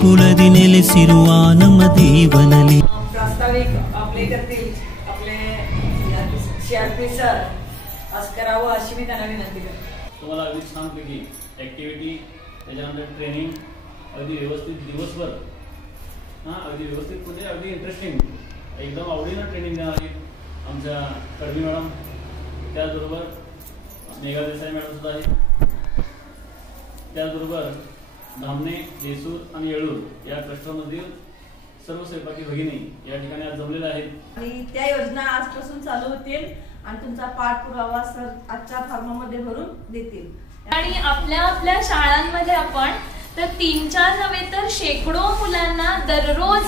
ದೇಗುಲದಿ ನೆಲೆಸಿರುವ ನಮ್ಮ ದೇವನಲ್ಲಿ प्रास्ताविक आपले करतील आपले CRP सर आज करावं अशी मी त्यांना विनंती करते. तुम्हाला अगदी छानपैकी ॲक्टिव्हिटी त्याच्यानंतर ट्रेनिंग अगदी व्यवस्थित दिवसभर अगदी व्यवस्थित म्हणजे अगदी इंटरेस्टिंग एकदम आवडीनं ट्रेनिंग देणार आहेत आमच्या कडवी मॅडम. त्याचबरोबर मेघा देसाई मॅडम सुद्धा आहेत. त्याचबरोबर धामणे, जेसूर आणि येळूर या क्लस्टरमधील सर्व स्वयंपाकी भगिनी या ठिकाणी आज जमलेल्या आहेत आणि त्या योजना आजपासून चालू होतील आणि तुमचा पाठपुरावा सर आजच्या फॉर्मामध्ये भरून देतील. आणि आपल्या शाळांमध्ये आपण तर 3-4 नव्हे तर शेकडो मुलांना दररोज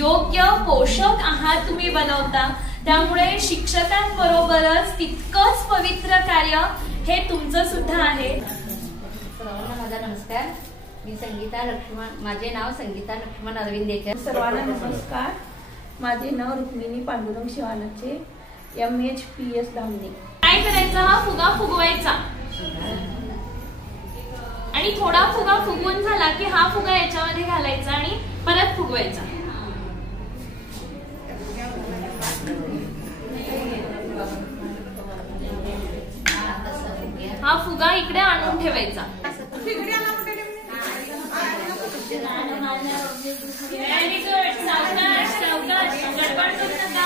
योग्य पोषक आहार तुम्ही बनवता. त्यामुळे शिक्षकांबरोबरच तितकंच पवित्र कार्य हे तुमचं सुद्धा आहे. सर्वांना माझा नमस्कार. मी संगीता लक्ष्मण, माझे नाव संगीता लक्ष्मण अरविंद देकर. सर्वांना नमस्कार. माझे नाव रुक्मिणी पांडुरंग शिवानाचे, MHPS धामणे. काय करायचं, हा फुगा फुगवायचा आणि थोडा फुगा फुगवून झाला की हा फुगा याच्यामध्ये घालायचा आणि परत फुगवायचा. हा फुगा इकडे आणून ठेवायचा. Very good. सावकाश सावकाश, गडबड करू नका.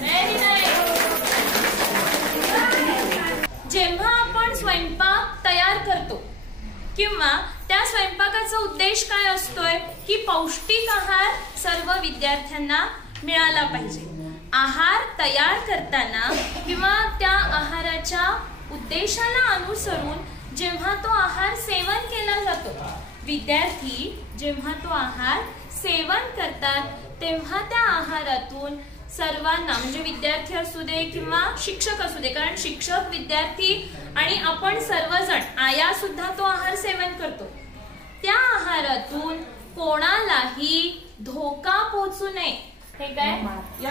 Very nice. जेव्हा आपण स्वयंपाक तयार करतो किंवा त्या स्वयंपाकाचा उद्देश काय असतोय की पौष्टिक आहार सर्व विद्यार्थ्यांना मिळाला पाहिजे. आहार तयार करताना किंवा त्या आहाराच्या उद्देशाला अनुसरून जेव्हा तो आहार सेवन केला जातो, विद्यार्थी जेव्हा तो आहार सेवन करतात तेव्हा त्या आहारातून सर्वांना म्हणजे विद्यार्थी असू दे किंवा शिक्षक असू दे, कारण शिक्षक, विद्यार्थी आणि आपण सर्वजण आया सुद्धा तो आहार सेवन करतो, त्या आहारातून कोणालाही धोका पोहोचू नये. हे काय?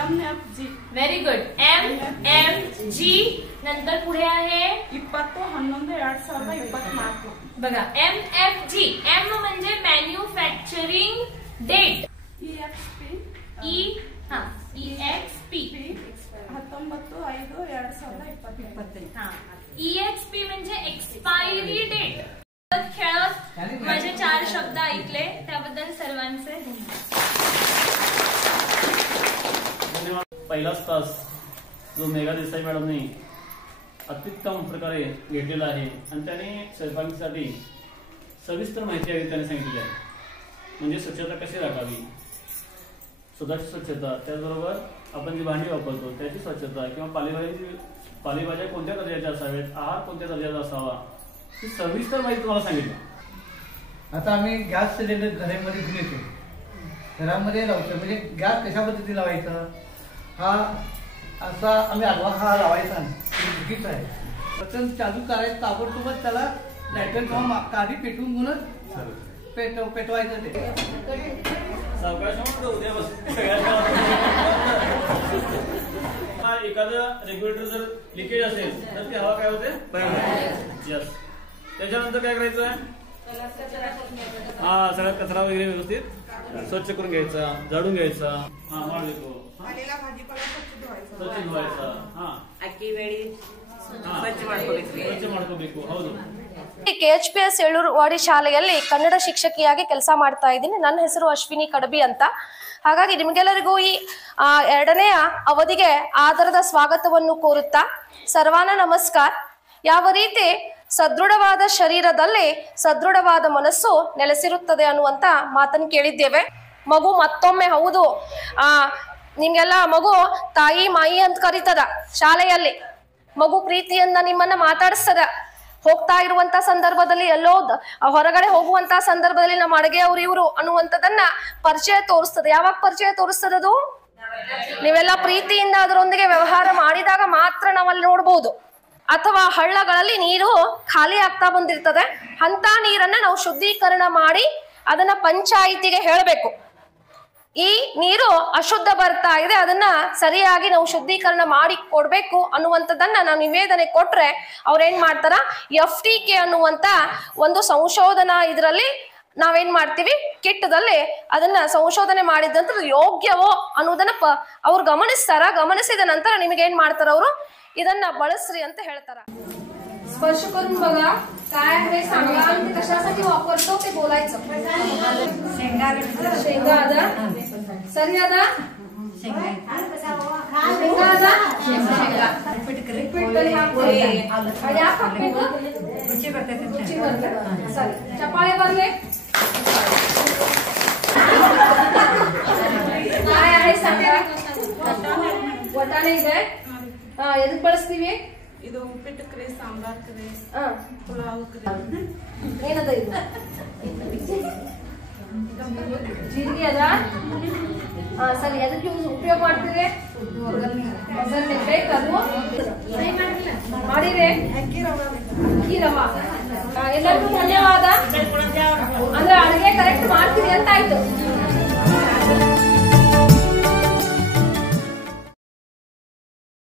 MFG. Very good. MFG. नंतर पुढे आहे 20/11/2024. बघा MFG. M म्हणजे manufacturing date. EXP. EXP 19/5/2024. EXP म्हणजे एक्सपायरी डेट. खेळत माझे 4 शब्द ऐकले त्याबद्दल सर्वांचे धन्यवाद. पहिलाच तास जो मेघा देसाई मॅडमने अत्युत्तम प्रकारे घेतलेला आहे आणि त्याने स्वयंपाकासाठी सविस्तर माहिती आहे त्याने सांगितलेली आहे. म्हणजे स्वच्छता कशी राखावी, स्वतःची स्वच्छता, त्याचबरोबर आपण जी भांडी वापरतो त्याची स्वच्छता किंवा पालेभाज्या कोणत्या दर्जाच्या असाव्यात, आहार कोणत्या दर्जाचा असावा, ही सविस्तर माहिती तुम्हाला सांगितली. आता आम्ही गॅस सिलेंडर घरामध्ये घेऊन येतो, घरामध्ये लावतो. म्हणजे गॅस कशा पद्धतीने लावायचा, हा असा आम्ही आडवा हा लावायचा चुकीचं आहे. प्रथम चालू करायचं, ताबडतोबच त्याला लायटर किंवा काडी पेटवून म्हणून पेटवायचं. ते एखादं रेग्युलेटर जर लिकेज असेल तर ती हवा काय होते, यस. त्याच्यानंतर काय करायचं, हा सगळा कचरा वगैरे व्यवस्थित स्वच्छ करून घ्यायचा, झाडून घ्यायचा. हा माळ देतो, स्वच्छ धुवायचा. हा ಸ್ವಚ್ಛ ಮಾಡ್ಕೋಬೇಕು. ಹೌದು. KHPS ಏಳೂರುವಾಡಿ ಶಾಲೆಯಲ್ಲಿ ಕನ್ನಡ ಶಿಕ್ಷಕಿಯಾಗಿ ಕೆಲಸ ಮಾಡ್ತಾ ಇದ್ದೀನಿ. ನನ್ನ ಹೆಸರು ಅಶ್ವಿನಿ ಕಡಬಿ ಅಂತ. ಹಾಗಾಗಿ ನಿಮಗೆಲ್ಲರಿಗೂ ಈ 2ನೇ ಅವಧಿಗೆ ಆದರದ ಸ್ವಾಗತವನ್ನು ಕೋರುತ್ತಾ, ಸರ್ವಾನ ನಮಸ್ಕಾರ. ಯಾವ ರೀತಿ ಸದೃಢವಾದ ಶರೀರದಲ್ಲಿ ಸದೃಢವಾದ ಮನಸ್ಸು ನೆಲೆಸಿರುತ್ತದೆ ಅನ್ನುವಂತ ಮಾತನ್ನು ಕೇಳಿದ್ದೇವೆ. ಮಗು ಮತ್ತೊಮ್ಮೆ ಹೌದು, ನಿಮ್ಗೆಲ್ಲ ಮಗು ತಾಯಿ ಮಾಯಿ ಅಂತ ಕರೀತದ. ಶಾಲೆಯಲ್ಲಿ ಮಗು ಪ್ರೀತಿಯನ್ನ ನಿಮ್ಮನ್ನ ಮಾತಾಡಿಸ್ತದ. ಹೋಗ್ತಾ ಇರುವಂತ ಸಂದರ್ಭದಲ್ಲಿ ಎಲ್ಲೋ ಹೊರಗಡೆ ಹೋಗುವಂತ ಸಂದರ್ಭದಲ್ಲಿ ನಮ್ಮ ಅಡುಗೆಯವರು ಇವರು ಅನ್ನುವಂಥದ್ದನ್ನ ಪರಿಚಯ ತೋರಿಸ್ತದೆ. ಯಾವಾಗ ಪರಿಚಯ ತೋರಿಸ್ತದದು? ನೀವೆಲ್ಲ ಪ್ರೀತಿಯಿಂದ ಅದರೊಂದಿಗೆ ವ್ಯವಹಾರ ಮಾಡಿದಾಗ ಮಾತ್ರ ನಾವಲ್ಲಿ ನೋಡ್ಬೋದು. ಅಥವಾ ಹಳ್ಳಗಳಲ್ಲಿ ನೀರು ಖಾಲಿ ಆಗ್ತಾ ಬಂದಿರ್ತದೆ, ಅಂತ ನೀರನ್ನ ನಾವು ಶುದ್ಧೀಕರಣ ಮಾಡಿ ಅದನ್ನ ಪಂಚಾಯಿತಿಗೆ ಹೇಳಬೇಕು. ಈ ನೀರು ಅಶುದ್ಧ ಬರ್ತಾ ಇದೆ, ಅದನ್ನ ಸರಿಯಾಗಿ ನಾವು ಶುದ್ಧೀಕರಣ ಮಾಡಿ ಕೊಡ್ಬೇಕು ಅನ್ನುವಂಥದ್ದನ್ನ ನಾವು ನಿವೇದನೆ ಕೊಟ್ರೆ ಅವ್ರೇನ್ ಮಾಡ್ತಾರ, FTK ಅನ್ನುವಂತ ಒಂದು ಸಂಶೋಧನಾ ಇದರಲ್ಲಿ ನಾವೇನ್ ಮಾಡ್ತೀವಿ, ಕಿಟ್ಟದಲ್ಲಿ ಅದನ್ನ ಸಂಶೋಧನೆ ಮಾಡಿದಂತ ಯೋಗ್ಯವೋ ಅನ್ನೋದನ್ನ ಅವ್ರು ಗಮನಿಸ್ತಾರ. ಗಮನಿಸಿದ ನಂತರ ನಿಮಗೆ ಏನ್ ಮಾಡ್ತಾರ, ಅವರು ಇದನ್ನ ಬಳಸ್ರಿ ಅಂತ ಹೇಳ್ತಾರ. स्पर्श करून बघा काय आहे सांगा आणि कशासाठी वापरतो ते बोलायचं. शेंगा आदा सरी आदा शेंगा आदा रिपीट याक हाकಬೇಕು ರುಚಿ ಬರ್ತದೆ ಸರಿ. ಚಪಾಳೆ ಬರ್ಲೆ काय आहे सांगा. वटाणे ಇದೆ. ಎದಕ್ಕೆ ಬಳಸ್ತೀವಿ? ಇದು ಉಪ್ಪಿಟ್ಟು ಕರೆ, ಸಾಂಬಾರ್ ಕರೆ, ಪುಲಾವ್ ಕರೆ. ಏನದ ಇದು? ಜೀರಿಗೆ ಅದ. ಸರಿ, ಅದಕ್ಕೆ ಉಪಯೋಗ ಮಾಡ್ತೀರಿ? ಒಗ್ಗರಣೆ ಬೇಕದು ಮಾಡಿರಿ. ಅಕ್ಕಿ ರವಾ. ಎಲ್ಲರಿಗೂ ಧನ್ಯವಾದ. ಅಂದ್ರೆ ಅಡುಗೆ ಕರೆಕ್ಟ್ ಮಾಡ್ತೀರಿ ಅಂತ ಆಯ್ತು.